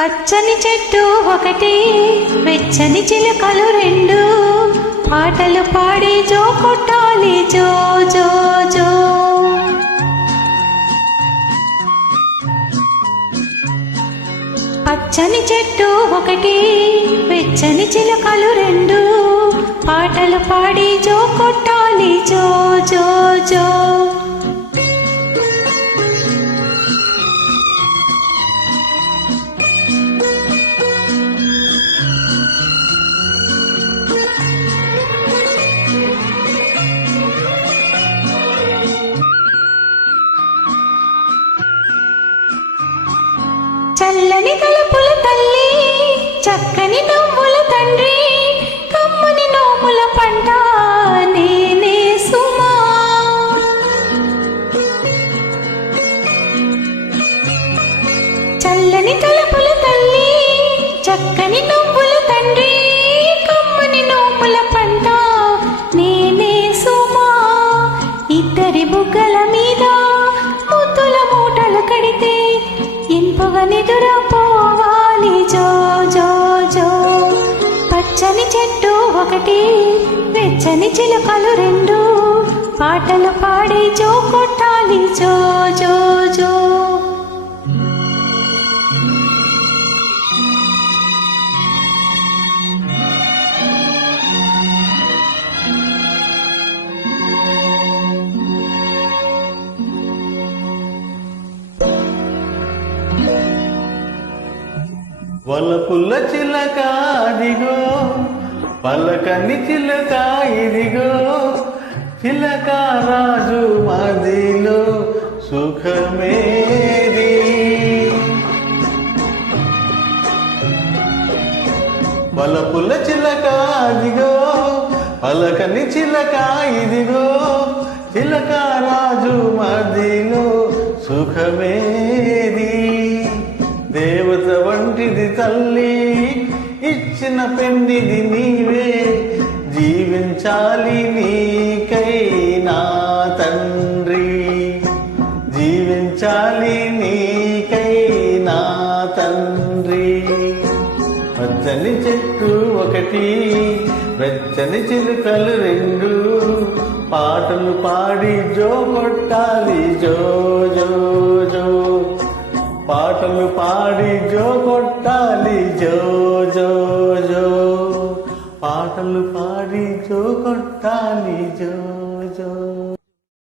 పచ్చని చెట్టు ఒకటి, వెచ్చని చిలుకలు రెండు, పాటలు పాడి జో కొట్టాలి జో జో జో. పచ్చని చెట్టు ఒకటి, వెచ్చని చిలుకలు రెండు, పాటలు పాడి జో కొట్టాలి జో జో జో. చల్లని తలుపుల తల్లి, చక్కని నవ్వుల తండ్రి, కమ్మని నోముల పంట నేనే సుమా. చల్లని తలుపుల తల్లి, చక్కని నవ్వుల తండ్రి, కమ్మని నోముల పంట నేనే సుమా. ఇద్దరి బుగ్గల మీద ముద్దుల మూటలు కడితే ఇంపుగా నిదురపోవాలి జో జో జో. పచ్చని చెట్టు ఒకటి, వెచ్చని చిలుకలు రెండు, పాటలు పాడి జో కొట్టాలి జో జో జో. వలపుల్ల చిలక అదిగో, పలకని చిలక ఇదిగో, చిలక రాజు మదిలో సుఖమేది. వలపుల్ల చిలక అదిగో, పలకని చిలక ఇదిగో, చిలక రాజు మదిలో సుఖమేది. దేవత వంటిది తల్లి, ఇచ్చిన పెండిది నీవే, జీవించాలి నీకై నా తండ్రి, జీవించాలి నీకై నా తండ్రి. పచ్చని చెట్టు ఒకటి, వెచ్చని చిలుకలు రెండు, పాటలు పాడి జో కొట్టాలి జో జో జో. పాటలు పాడి జో కొట్టాలి జో జో జో. పాటలు పాడి జో కొట్టాలి జో జో.